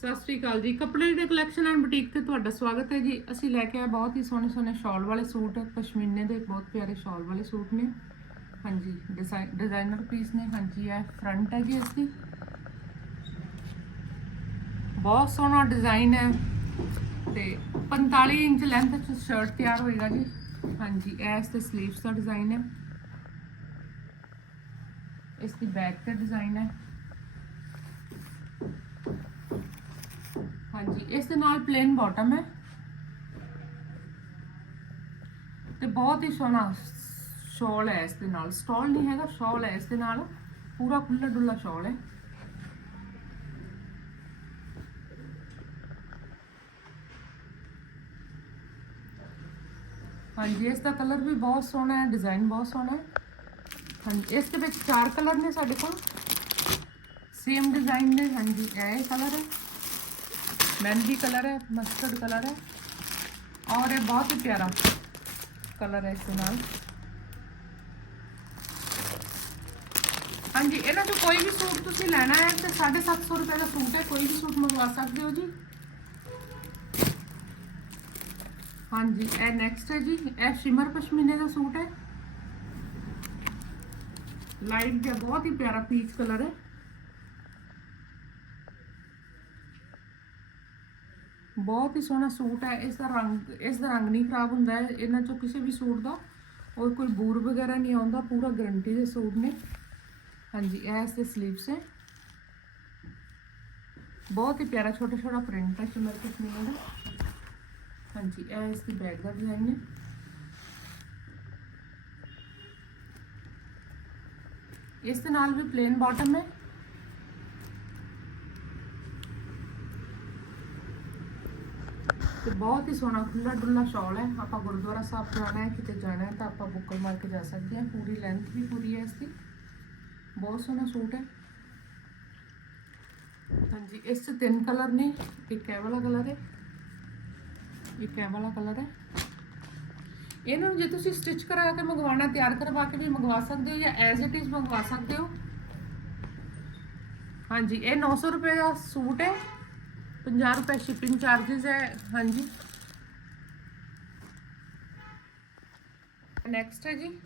ਸਤਿ ਸ੍ਰੀ ਅਕਾਲ ਜੀ। ਕੱਪੜੇ ਦੇ ਕਲੈਕਸ਼ਨ ਐਂਡ ਬੁਟੀਕ ਤੇ ਤੁਹਾਡਾ ਸਵਾਗਤ ਹੈ ਜੀ। ਅਸੀਂ ਲੈ ਕੇ ਆਏ ਬਹੁਤ ਹੀ ਸੋਹਣੇ ਸੋਹਣੇ ਸ਼ਾਲ ਵਾਲੇ ਸੂਟ। ਪਸ਼ਮੀਨੇ ਦੇ ਬਹੁਤ ਪਿਆਰੇ ਸ਼ਾਲ ਵਾਲੇ ਸੂਟ ਨੇ। ਹਾਂਜੀ ਡਿਜ਼ਾਈਨ ਡਿਜ਼ਾਈਨਰ ਪੀਸ ਨੇ। ਹਾਂਜੀ, ਇਹ ਫਰੰਟ ਹੈ ਜੀ ਇਸਦੀ ਬਹੁਤ ਸੋਹਣਾ ਡਿਜ਼ਾਈਨ ਹੈ। ਤੇ 45 ਇੰਚ ਲੈਂਥ ਚ ਸ਼ਰਟ ਤਿਆਰ ਹੋਏਗਾ ਜੀ। ਹਾਂਜੀ, ਇਹ ਇਸ ਤੇ 슬ੀਵਸ ਦਾ ਡਿਜ਼ਾਈਨ ਹੈ। ਇਸ ਦੀ ਬੈਕ ਤੇ ਡਿਜ਼ਾਈਨ ਹੈ। ਹਾਂਜੀ ਇਸ ਦੇ ਨਾਲ ਪਲੇਨ ਬਾਟਮ ਹੈ ਤੇ ਬਹੁਤ ਹੀ ਸੋਹਣਾ ਸ਼ਾਲ ਹੈ ਇਸ ਦੇ ਨਾਲ ਸਟਾਲ ਨਹੀਂ ਹੈਗਾ ਸ਼ਾਲ ਹੈ ਇਸ ਦੇ ਨਾਲ ਪੂਰਾ ਖੁੱਲਾ ਡੁੱਲਾ ਸ਼ਾਲ ਹੈ ਹਾਂਜੀ ਇਸ ਦਾ ਕਲਰ ਵੀ ਬਹੁਤ ਸੋਹਣਾ ਹੈ ਡਿਜ਼ਾਈਨ ਬਹੁਤ ਸੋਹਣਾ ਹੈ ਹਾਂਜੀ ਇਸ ਦੇ ਵਿੱਚ ਚਾਰ ਕਲਰ ਨੇ ਸਾਡੇ ਕੋਲ ਸੇਮ ਡਿਜ਼ਾਈਨ ਨੇ ਹਾਂਜੀ ਇਹ ਕਲਰ ਹੈ ਮਹਿੰਦੀ ਕਲਰ ਹੈ ਮਸਟਰਡ ਕਲਰ ਹੈ ਔਰ ਇਹ ਬਹੁਤ ਹੀ ਪਿਆਰਾ ਕਲਰ ਹੈ ਇਸ ਨਾਲ ਹਾਂਜੀ ਇਹਨਾਂ ਚੋਂ ਕੋਈ ਵੀ ਸੂਟ ਤੁਸੀਂ ਲੈਣਾ ਹੈ ਤੇ 750 ਰੁਪਏ ਦਾ ਸੂਟ ਹੈ ਕੋਈ ਵੀ ਸੂਟ ਮੰਗਵਾ ਸਕਦੇ ਹੋ ਜੀ ਹਾਂਜੀ ਇਹ ਨੈਕਸਟ ਹੈ ਜੀ ਇਹ ਸ਼ਿਮਰ ਪਸ਼ਮੀਨੇ ਦਾ ਸੂਟ ਹੈ ਲਾਈਟ ਜਿਹਾ ਬਹੁਤ ਹੀ ਪਿਆਰਾ ਪੀਚ ਕਲਰ ਹੈ ਬਹੁਤ ਹੀ ਸੋਹਣਾ ਸੂਟ ਹੈ, ਇਸ ਦਾ ਰੰਗ, ਇਸ ਦਾ ਰੰਗ ਨਹੀਂ ਖਰਾਬ ਹੁੰਦਾ ਹੈ, ਇਹਨਾਂ ਚੋਂ ਕਿਸੇ ਵੀ ਸੂਟ ਦਾ ਔਰ ਕੋਈ ਬੂਰ ਵਗੈਰਾ ਨਹੀਂ ਆਉਂਦਾ, ਪੂਰਾ ਗਰੰਟੀ ਦੇ ਸੂਟ ਨੇ। ਹਾਂਜੀ, ਇਹ ਇਸ ਦੇ 슬ੀਵਸ ਹੈ। ਬਹੁਤ ਹੀ ਪਿਆਰਾ ਛੋਟਾ ਛੋਟਾ ਪ੍ਰਿੰਟ ਹੈ ਸ਼ਿਮਰ ਕਸ਼ਮੀਰ ਦਾ। ਹਾਂਜੀ, ਇਹ ਇਸ ਦੀ ਬੈਕ ਦਾ ਡਿਜ਼ਾਈਨ ਹੈ। ਇਸ ਦੇ ਨਾਲ ਵੀ ਪਲੇਨ ਬਾਟਮ ਹੈ। ਤੇ ਬਹੁਤ ਹੀ ਸੋਹਣਾ ਖੁੱਲਾ ਡੁੱਲਾ ਸ਼ਾਲ ਹੈ। ਆਪਾਂ ਗੁਰਦੁਆਰਾ ਸਾਹਿਬ ਜਾਣਾ ਹੈ, ਕਿਤੇ ਜਾਣਾ ਹੈ ਤਾਂ ਆਪਾਂ ਬੁੱਕਲ ਮਾਰ ਕੇ ਜਾ ਸਕਦੇ ਹਾਂ। ਪੂਰੀ ਲੈਂਥ ਵੀ ਪੂਰੀ ਹੈ ਇਸ ਦੀ ਬਹੁਤ ਸੋਹਣਾ ਸੂਟ ਹੈ। ਹਾਂਜੀ, ਇਸ 'ਚ ਤਿੰਨ ਕਲਰ ਨੇ। ਇੱਕ ਇਹ ਵਾਲਾ ਕਲਰ ਹੈ, ਇੱਕ ਇਹ ਵਾਲਾ ਕਲਰ ਹੈ। ਇਹਨਾਂ ਨੂੰ ਜੇ ਤੁਸੀਂ ਸਟਿਚ ਕਰਾ ਕੇ ਮੰਗਵਾਉਣਾ, ਤਿਆਰ ਕਰਵਾ ਕੇ ਵੀ ਮੰਗਵਾ ਸਕਦੇ ਹੋ ਜਾਂ ਐਜ਼ ਇਟ ਇਜ਼ ਮੰਗਵਾ ਸਕਦੇ ਹੋ? ਹਾਂਜੀ, ਇਹ 900 ਰੁਪਏ ਦਾ ਸੂਟ ਹੈ। 50 ਰੁਪਏ ਸ਼ਿਪਿੰਗ ਚਾਰजेस ਹੈ, ਹਾਂਜੀ। ਨੈਕਸਟ ਹੈ ਜੀ।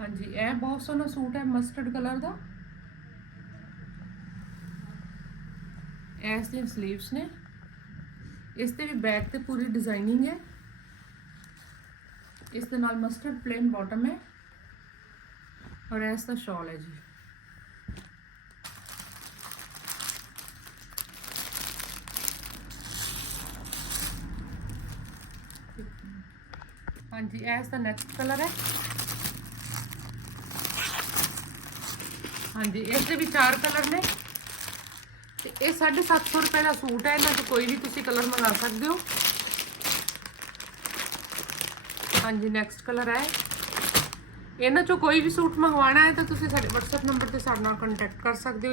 ਹਾਂਜੀ, ਇਹ ਬਹੁਤ ਸੋਹਣਾ ਸੂਟ ਹੈ ਮਸਟਰਡ ਕਲਰ ਦਾ। ਐਸ ਦੀਆਂ 슬ੀਵਸ ਨੇ। ਇਸ ਤੇ ਵੀ ਬੈਕ ਤੇ ਪੂਰੀ ਡਿਜ਼ਾਈਨਿੰਗ ਹੈ। ਇਸ ਦੇ ਨਾਲ ਮਸਟਰਡ ਪਲੇਨ ਬਾਟਮ ਹੈ। ਔਰ ਇਸ ਦਾ ਸ਼ਾਲ ਹੈ ਜੀ। ਹਾਂਜੀ, ਇਹ ਇਸ ਦਾ ਨੈਕਸਟ ਕਲਰ ਹੈ। ਹਾਂਜੀ, ਇਸ ਦੇ ਵੀ ਚਾਰ ਕਲਰ ਨੇ। ਤੇ ਇਹ 750 ਰੁਪਏ ਦਾ ਸੂਟ ਹੈ, ਇਹਨਾਂ 'ਚ ਕੋਈ ਵੀ ਤੁਸੀਂ ਕਲਰ ਮੰਗਾ ਸਕਦੇ ਹੋ। ਹਾਂਜੀ ਨੈਕਸਟ ਕਲਰ ਹੈ। ਇਹਨਾਂ 'ਚੋਂ ਕੋਈ ਵੀ ਸੂਟ ਮੰਗਵਾਉਣਾ ਹੈ ਤਾਂ ਤੁਸੀਂ ਸਾਡੇ WhatsApp ਨੰਬਰ ਤੇ ਸਾਡੇ ਨਾਲ ਕੰਟੈਕਟ ਕਰ ਸਕਦੇ ਹੋ।